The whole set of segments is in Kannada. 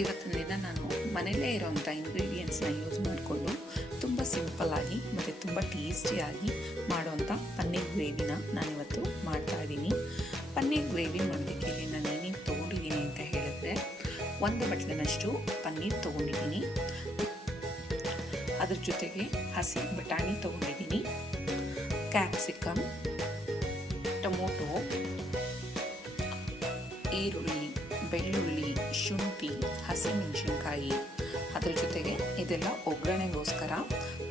ಇವತ್ತಿನ ದಿನ ನಾನು ಮನೆಯಲ್ಲೇ ಇರೋವಂಥ ಇಂಗ್ರೀಡಿಯೆಂಟ್ಸ್ನ ಯೂಸ್ ಮಾಡಿಕೊಂಡು ತುಂಬ ಸಿಂಪಲ್ಲಾಗಿ ಮತ್ತು ತುಂಬ ಟೇಸ್ಟಿಯಾಗಿ ಮಾಡೋವಂಥ ಪನ್ನೀರ್ ಗ್ರೇವಿನ ನಾನಿವತ್ತು ಮಾಡ್ತಾಯಿದ್ದೀನಿ. ಪನ್ನೀರ್ ಗ್ರೇವಿ ಮಾಡೋದಕ್ಕೆ ಇಲ್ಲಿ ನಾನು ಏನೇನು ತೊಗೊಂಡಿದ್ದೀನಿ ಅಂತ ಹೇಳಿದ್ರೆ, 1 ಬಟ್ಲಿನಷ್ಟು ಪನ್ನೀರ್ ತೊಗೊಂಡಿದ್ದೀನಿ. ಅದ್ರ ಜೊತೆಗೆ ಹಸಿ ಬಟಾಣಿ ತೊಗೊಂಡಿದ್ದೀನಿ, ಕ್ಯಾಪ್ಸಿಕಮ್, ಟೊಮೊಟೊ, ಈರುಳ್ಳಿ, ಬೆಳ್ಳುಳ್ಳಿ, ಶುಂಠಿ, ಹಸಿಮೆಣಸಿನ್ಕಾಯಿ, ಅದರ ಜೊತೆಗೆ ಇದೆಲ್ಲ ಒಗ್ಗರಣೆಗೋಸ್ಕರ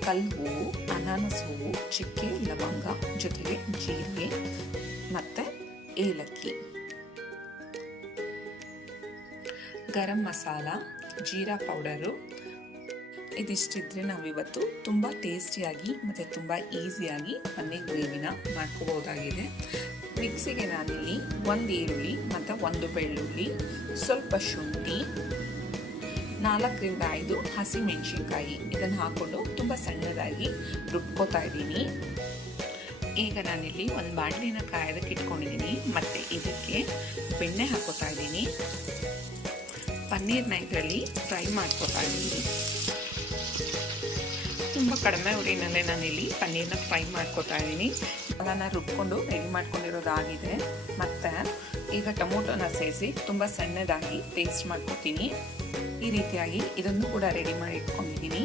ಕಲ್ಹೂವು, ಅನಾನಸ್ ಹೂವು, ಚಕ್ಕೆ, ಲವಂಗ, ಜೊತೆಗೆ ಜೀರಿಗೆ ಮತ್ತು ಏಲಕ್ಕಿ, ಗರಂ ಮಸಾಲ, ಜೀರಾ ಪೌಡರು. ಇದಿಷ್ಟಿದ್ರೆ ನಾವಿವತ್ತು ತುಂಬ ಟೇಸ್ಟಿಯಾಗಿ ಮತ್ತು ತುಂಬ ಈಸಿಯಾಗಿ ಪನ್ನೀರ್ ಗ್ರೇವಿನ ಮಾಡ್ಕೋಬೋದಾಗಿದೆ. ಮಿಕ್ಸಿಗೆ ನಾನಿಲ್ಲಿ 1 ಈರುಳ್ಳಿ ಮತ್ತು 1 ಬೆಳ್ಳುಳ್ಳಿ, ಸ್ವಲ್ಪ ಶುಂಠಿ, 4 ರಿಂದ 5 ಹಸಿಮೆಣಸಿನ್ಕಾಯಿ ಇದನ್ನು ಹಾಕ್ಕೊಂಡು ತುಂಬ ಸಣ್ಣದಾಗಿ ರುಬ್ಕೋತಾ ಇದ್ದೀನಿ. ಈಗ ನಾನಿಲ್ಲಿ ಒಂದು ಬಾಣಲಿನ ಕಾಯೋದಕ್ಕೆ ಇಟ್ಕೊಂಡಿದ್ದೀನಿ ಮತ್ತು ಇದಕ್ಕೆ ಬೆಣ್ಣೆ ಹಾಕೋತಾ ಇದ್ದೀನಿ. ಪನ್ನೀರ್ನ ಇದರಲ್ಲಿ ಫ್ರೈ ಮಾಡ್ಕೋತಾ ಇದ್ದೀನಿ. ತುಂಬ ಕಡಿಮೆ ಉರಿನಲ್ಲೇ ನಾನಿಲ್ಲಿ ಪನ್ನೀರ್ನ ಫ್ರೈ ಮಾಡ್ಕೋತಾ ಇದ್ದೀನಿ. ಅದನ್ನು ರುಬ್ಕೊಂಡು ರೆಡಿ ಮಾಡ್ಕೊಂಡಿರೋದಾಗಿದೆ. ಮತ್ತು ಈಗ ಟೊಮೊಟೊನ ಸೇರಿಸಿ ತುಂಬ ಸಣ್ಣದಾಗಿ ಪೇಸ್ಟ್ ಮಾಡ್ಕೊತೀನಿ. ಈ ರೀತಿಯಾಗಿ ಇದನ್ನು ಕೂಡ ರೆಡಿ ಮಾಡಿ ಇಟ್ಕೊಂಡಿದ್ದೀನಿ.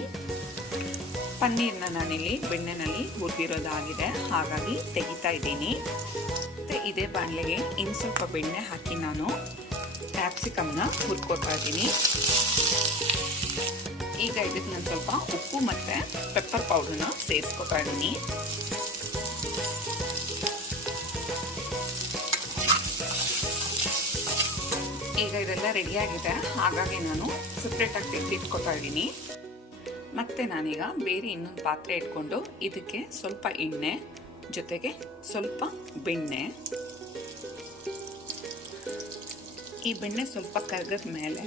ಪನ್ನೀರ್ನ ನಾನಿಲ್ಲಿ ಬೆಣ್ಣೆನಲ್ಲಿ ಹುರಿದಿರೋದಾಗಿದೆ, ಹಾಗಾಗಿ ತೆಗಿತಾ ಇದ್ದೀನಿ. ಮತ್ತು ಇದೇ ಬಾಣಲೆಗೆ ಇನ್ನು ಸ್ವಲ್ಪ ಬೆಣ್ಣೆ ಹಾಕಿ ನಾನು ಕ್ಯಾಪ್ಸಿಕಮ್ನ ಹುರ್ಕೋತಾ ಇದ್ದೀನಿ. ಈಗ ಇದಕ್ಕೆ ನಾನು ಸ್ವಲ್ಪ ಉಪ್ಪು ಮತ್ತು ಪೆಪ್ಪರ್ ಪೌಡರ್ನ ಸೇರಿಸ್ಕೊತಾ ಇದ್ದೀನಿ. ಈಗ ಇದೆಲ್ಲ ರೆಡಿಯಾಗಿದೆ, ಹಾಗಾಗಿ ನಾನು ಸಪ್ರೇಟಾಗಿ ತೆಗೆದಿಟ್ಕೊತಾ ಇದ್ದೀನಿ. ಮತ್ತು ನಾನೀಗ ಬೇರೆ ಇನ್ನೊಂದು ಪಾತ್ರೆ ಇಟ್ಕೊಂಡು ಇದಕ್ಕೆ ಸ್ವಲ್ಪ ಎಣ್ಣೆ ಜೊತೆಗೆ ಸ್ವಲ್ಪ ಬೆಣ್ಣೆ, ಈ ಬೆಣ್ಣೆ ಸ್ವಲ್ಪ ಕರಗದ ಮೇಲೆ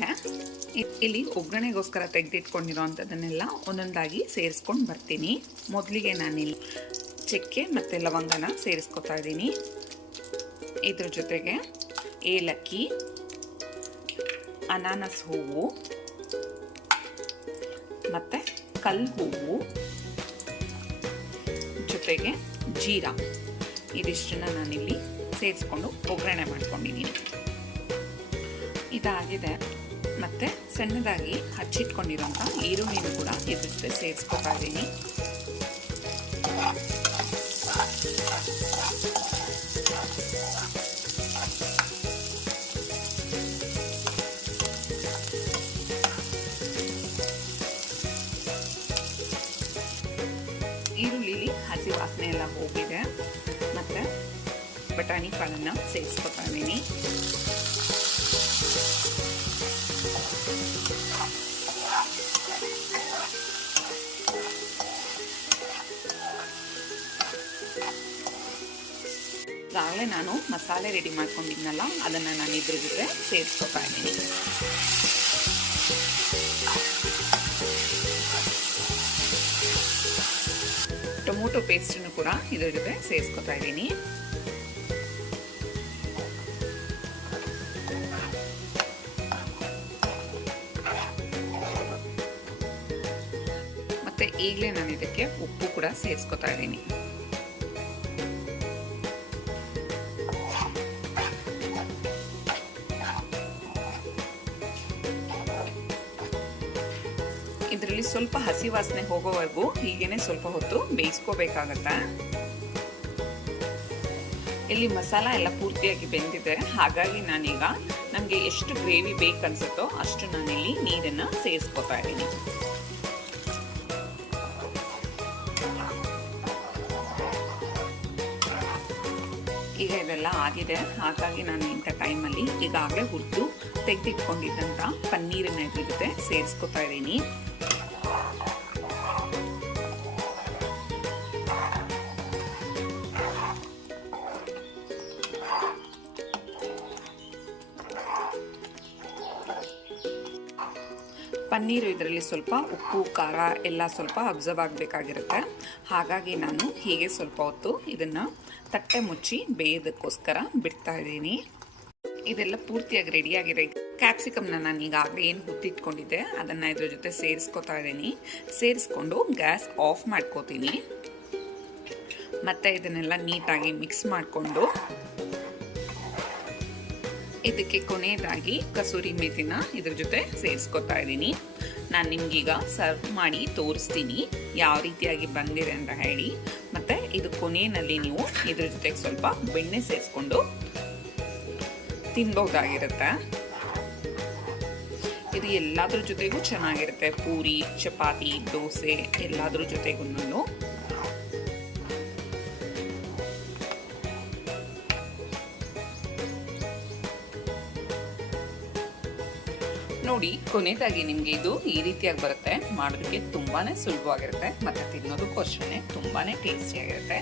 ಇಲ್ಲಿ ಒಗ್ಗರಣೆಗೋಸ್ಕರ ತೆಗೆದಿಟ್ಕೊಂಡಿರೋ ಅಂಥದ್ದನ್ನೆಲ್ಲ ಒಂದೊಂದಾಗಿ ಸೇರಿಸ್ಕೊಂಡು ಬರ್ತೀನಿ. ಮೊದಲಿಗೆ ನಾನಿಲ್ಲಿ ಚಕ್ಕೆ ಮತ್ತು ಲವಂಗನ ಸೇರಿಸ್ಕೊತಾ ಇದ್ದೀನಿ. ಇದ್ರ ಜೊತೆಗೆ ಏಲಕ್ಕಿ, ಅನಾನಸ್ ಹೂವು ಮತ್ತು ಕಲ್ ಹೂವು, ಜೊತೆಗೆ ಜೀರಾ, ಇದಿಷ್ಟನ್ನು ನಾನಿಲ್ಲಿ ಸೇರಿಸ್ಕೊಂಡು ಒಗ್ಗರಣೆ ಮಾಡ್ಕೊಂಡಿದ್ದೀನಿ. ಇದಾಗಿದೆ. ಮತ್ತು ಸಣ್ಣದಾಗಿ ಹಚ್ಚಿಟ್ಕೊಂಡಿರೋಂಥ ಈರುಳ್ಳಿನ ಕೂಡ ಇದ್ರ ಜೊತೆ ಸೇರಿಸ್ಕೊತಾ ಇದ್ದೀನಿ. ಈರುಳ್ಳಿಲಿ ಹಸಿ ವಾಸನೆ ಎಲ್ಲ ಹೋಗಿದೆ. ಮತ್ತು ಬಟಾಣಿ ಕಾಳನ್ನು ಸೇರಿಸ್ಕೊತಾ ಇದ್ದೀನಿ. ಈಗಾಗಲೇ ನಾನು ಮಸಾಲೆ ರೆಡಿ ಮಾಡ್ಕೊಂಡಿದ್ನಲ್ಲ, ಅದನ್ನು ನಾನು ಇದ್ರ ಜೊತೆ ಸೇರಿಸ್ಕೊತಾ ಇದ್ದೀನಿ. ಟೊಮೊಟೊ ಪೇಸ್ಟನ್ನು ಕೂಡ ಇದ್ರ ಜೊತೆ ಸೇರಿಸ್ಕೊತಾ ಇದ್ದೀನಿ. ಮತ್ತು ಈಗಲೇ ನಾನು ಇದಕ್ಕೆ ಉಪ್ಪು ಕೂಡ ಸೇರಿಸ್ಕೊತಾ ಇದ್ದೀನಿ. ಇದರಲ್ಲಿ ಸ್ವಲ್ಪ ಹಸಿ ವಾಸನೆ ಹೋಗೋವರೆಗೂ ಹೀಗೇನೆ ಸ್ವಲ್ಪ ಹೊತ್ತು ಬೇಯಿಸ್ಕೋಬೇಕಾಗತ್ತೆ. ಇಲ್ಲಿ ಮಸಾಲ ಎಲ್ಲ ಪೂರ್ತಿಯಾಗಿ ಬೆಂದಿದೆ, ಹಾಗಾಗಿ ನಾನೀಗ ನನಗೆ ಎಷ್ಟು ಗ್ರೇವಿ ಬೇಕನ್ಸುತ್ತೋ ಅಷ್ಟು ನಾನಿಲ್ಲಿ ನೀರನ್ನು ಸೇರಿಸ್ಕೊತಾ ಇದ್ದೀನಿ. ಈಗ ಇದೆಲ್ಲ ಆಗಿದೆ, ಹಾಗಾಗಿ ನಾನು ಇಂಥ ಟೈಮಲ್ಲಿ ಈಗಾಗಲೇ ಹುರಿದು ತೆಗೆದಿಟ್ಕೊಂಡಿದ್ದಂಥ ಪನ್ನೀರನ್ನ ಇದ್ರ ಜೊತೆ ಸೇರಿಸ್ಕೊತಾ ಇದ್ದೀನಿ. ಪನ್ನೀರು ಇದರಲ್ಲಿ ಸ್ವಲ್ಪ ಉಪ್ಪು ಖಾರ ಎಲ್ಲ ಸ್ವಲ್ಪ ಅಬ್ಸರ್ವ್ ಆಗಬೇಕಾಗಿರುತ್ತೆ, ಹಾಗಾಗಿ ನಾನು ಹೀಗೆ ಸ್ವಲ್ಪ ಹೊತ್ತು ಇದನ್ನು ತಟ್ಟೆ ಮುಚ್ಚಿ ಬೇಯೋದಕ್ಕೋಸ್ಕರ ಬಿಡ್ತಾ ಇದ್ದೀನಿ. ಇದೆಲ್ಲ ಪೂರ್ತಿಯಾಗಿ ರೆಡಿಯಾಗಿರೋದಕ್ಕೆ ಕ್ಯಾಪ್ಸಿಕಮ್ನ ನಾನು ಈಗಾಗಲೇ ಏನು ಹುತ್ತಿಟ್ಕೊಂಡಿದ್ದೆ ಅದನ್ನು ಇದ್ರ ಜೊತೆ ಸೇರಿಸ್ಕೊತಾ ಇದ್ದೀನಿ. ಸೇರಿಸ್ಕೊಂಡು ಗ್ಯಾಸ್ ಆಫ್ ಮಾಡ್ಕೋತೀನಿ. ಮತ್ತು ಇದನ್ನೆಲ್ಲ ನೀಟಾಗಿ ಮಿಕ್ಸ್ ಮಾಡಿಕೊಂಡು ಇದಕ್ಕೆ ಕೊನೆಯದಾಗಿ ಕಸೂರಿ ಮೇಥಿನ ಇದ್ರ ಜೊತೆ ಸೇರಿಸ್ಕೊತಾ ಇದ್ದೀನಿ. ನಾನು ನಿಮ್ಗೀಗ ಸರ್ವ್ ಮಾಡಿ ತೋರಿಸ್ತೀನಿ ಯಾವ ರೀತಿಯಾಗಿ ಬಂದಿದೆ ಅಂತ ಹೇಳಿ. ಮತ್ತು ಇದು ಕೊನೆಯಲ್ಲಿ ನೀವು ಇದ್ರ ಜೊತೆಗೆ ಸ್ವಲ್ಪ ಬೆಣ್ಣೆ ಸೇರಿಸ್ಕೊಂಡು ತಿನ್ಬಹುದಾಗಿರುತ್ತೆ. ಇದು ಎಲ್ಲದ್ರ ಜೊತೆಗೂ ಚೆನ್ನಾಗಿರುತ್ತೆ, ಪೂರಿ, ಚಪಾತಿ, ದೋಸೆ ಎಲ್ಲದ್ರ ಜೊತೆಗೂ. ನೋಡಿ, ಕೊನೆಯದಾಗಿ ನಿಮಗೆ ಇದು ಈ ರೀತಿಯಾಗಿ ಬರುತ್ತೆ. ಮಾಡೋದಕ್ಕೆ ತುಂಬಾ ಸುಲಭವಾಗಿರುತ್ತೆ ಮತ್ತು ತಿನ್ನೋದಕ್ಕೂ ಅಷ್ಟೇ ತುಂಬಾ ಟೇಸ್ಟಿಯಾಗಿರುತ್ತೆ.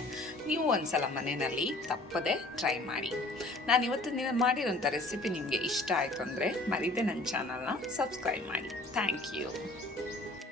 ನೀವು ಒಂದ್ಸಲ ಮನೆಯಲ್ಲಿ ತಪ್ಪದೆ ಟ್ರೈ ಮಾಡಿ. ನಾನು ಇವತ್ತು ನೀವು ಮಾಡಿರೋಂಥ ರೆಸಿಪಿ ನಿಮಗೆ ಇಷ್ಟ ಆಯಿತು ಅಂದರೆ ಮರೀದೆ ನನ್ನ ಚಾನಲ್ನ ಸಬ್ಸ್ಕ್ರೈಬ್ ಮಾಡಿ. Thank you.